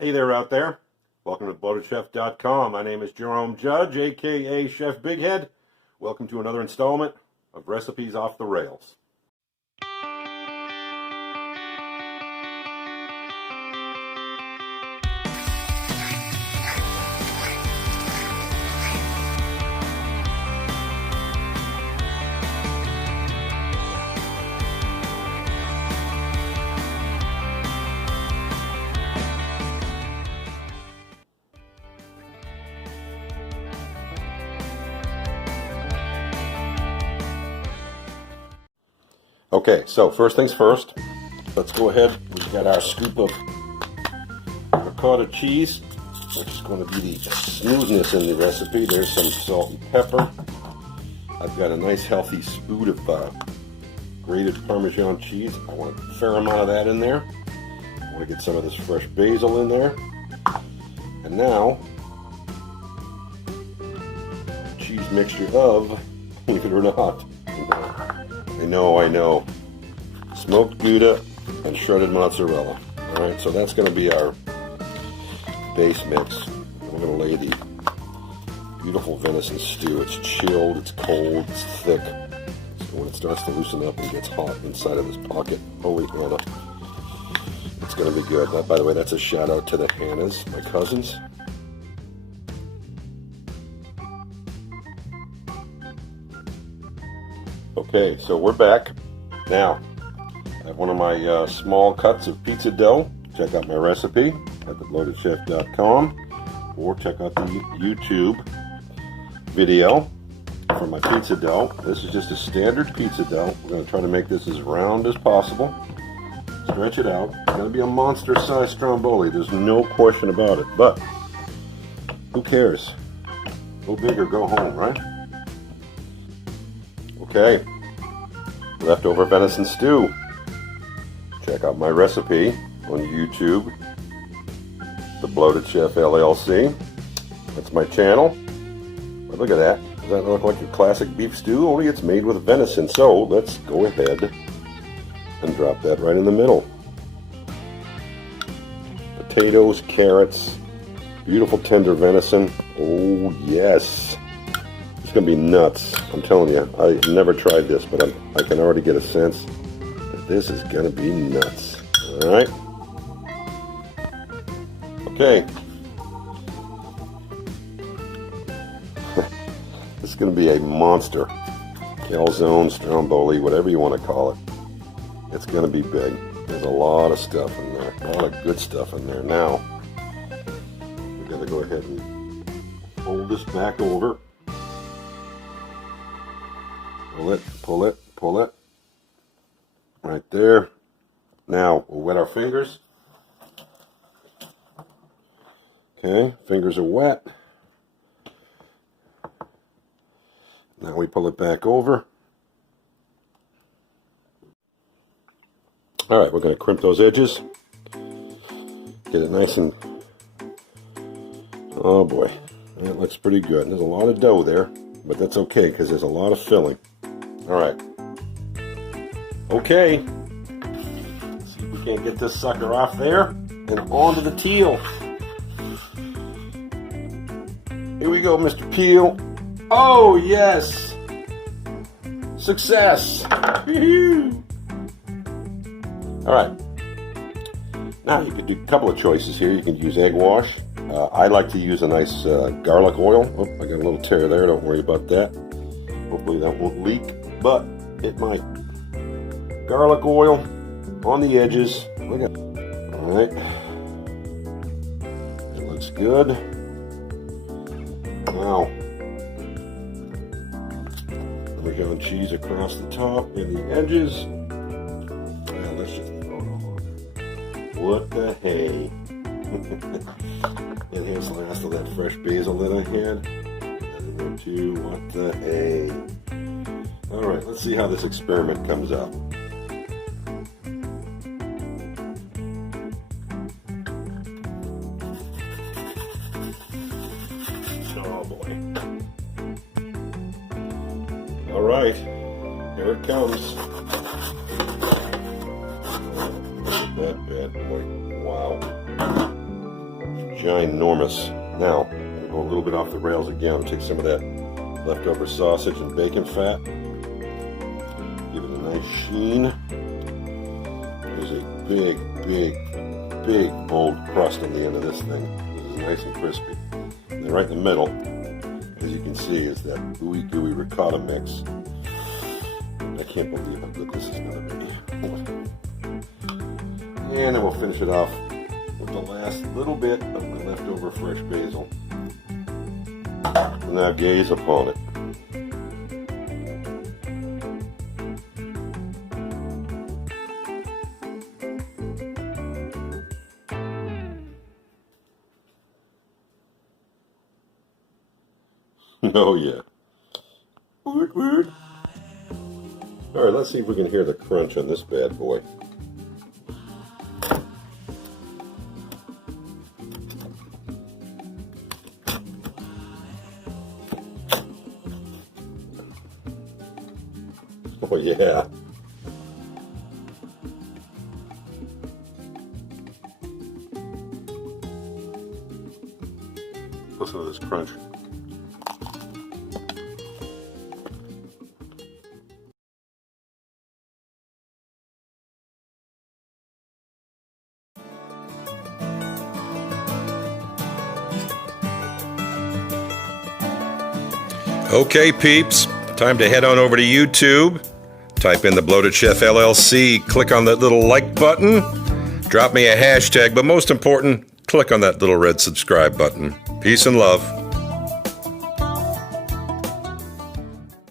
Hey there out there. Welcome to BloatedChef.com. My name is Jerome Judge, aka Chef Big Head. Welcome to another installment of Recipes Off the Rails. Okay, so first things first, let's go ahead. We've got our scoop of ricotta cheese, which is going to be the smoothness in the recipe. There's some salt and pepper. I've got a nice healthy spoon of grated Parmesan cheese. I want a fair amount of that in there. I want to get some of this fresh basil in there. And now, cheese mixture of, believe it or not, I know, smoked Gouda and shredded mozzarella. Alright, so that's going to be our base mix. We're going to lay the beautiful venison stew. It's chilled, it's cold, it's thick. So when it starts to loosen up and gets hot inside of this pocket, holy Hannah, it's going to be good. That, by the way, that's a shout out to the Hannahs, my cousins. Okay, so we're back. Now, I have one of my small cuts of pizza dough. Check out my recipe at thebloatedchef.com or check out the YouTube video for my pizza dough. This is just a standard pizza dough. We're going to try to make this as round as possible. Stretch it out. It's going to be a monster-sized stromboli. There's no question about it. But who cares? Go big or go home, right? Okay, leftover venison stew. Check out my recipe on YouTube, The Bloated Chef LLC. That's my channel. But look at that. Does that look like your classic beef stew? Only it's made with venison. So let's go ahead and drop that right in the middle. Potatoes, carrots, beautiful tender venison. Oh yes. It's going to be nuts. I'm telling you, I've never tried this, but I can already get a sense that this is going to be nuts. Alright? Okay. This is going to be a monster. Calzone, stromboli, whatever you want to call it. It's going to be big. There's a lot of stuff in there. A lot of good stuff in there. Now, we've got to go ahead and fold this back over. Pull it, pull it, pull it. Right there. Now, we'll wet our fingers. Okay, fingers are wet. Now we pull it back over. Alright, we're going to crimp those edges. Get it nice and... Oh boy, that looks pretty good. There's a lot of dough there, but that's okay because there's a lot of filling. Alright. Okay. Let's see if we can't get this sucker off there. And onto the teal. Here we go, Mr. Peel. Oh, yes. Success. Alright. Now you could do a couple of choices here. You can use egg wash. I like to use a nice garlic oil. Oh, I got a little tear there. Don't worry about that. Hopefully that won't leak, but it might. Garlic oil on the edges. Look at it. Alright. It looks good. Now, Parmesan cheese across the top and the edges. Well, let's just throw it all on there. What the hey? And here's the last of that fresh basil that I had. And there too. What the hey? Alright, let's see how this experiment comes out. Oh boy. Alright, here it comes. Look at that bad boy. Wow. ginormous. Now, I'm going to go a little bit off the rails again. Take some of that leftover sausage and bacon fat. Give it a nice sheen. There's a big, bold crust on the end of this thing. This is nice and crispy. And then right in the middle, as you can see, is that ooey gooey ricotta mix. I can't believe how good this is going to be. And then we'll finish it off with the last little bit of my leftover fresh basil. Now gaze upon it. Oh yeah. Woot woot. Alright, let's see if we can hear the crunch on this bad boy. Oh yeah. Listen to this crunch. Okay, peeps, time to head on over to YouTube. Type in the Bloated Chef LLC, click on that little like button, drop me a hashtag, but most important, click on that little red subscribe button. Peace and love.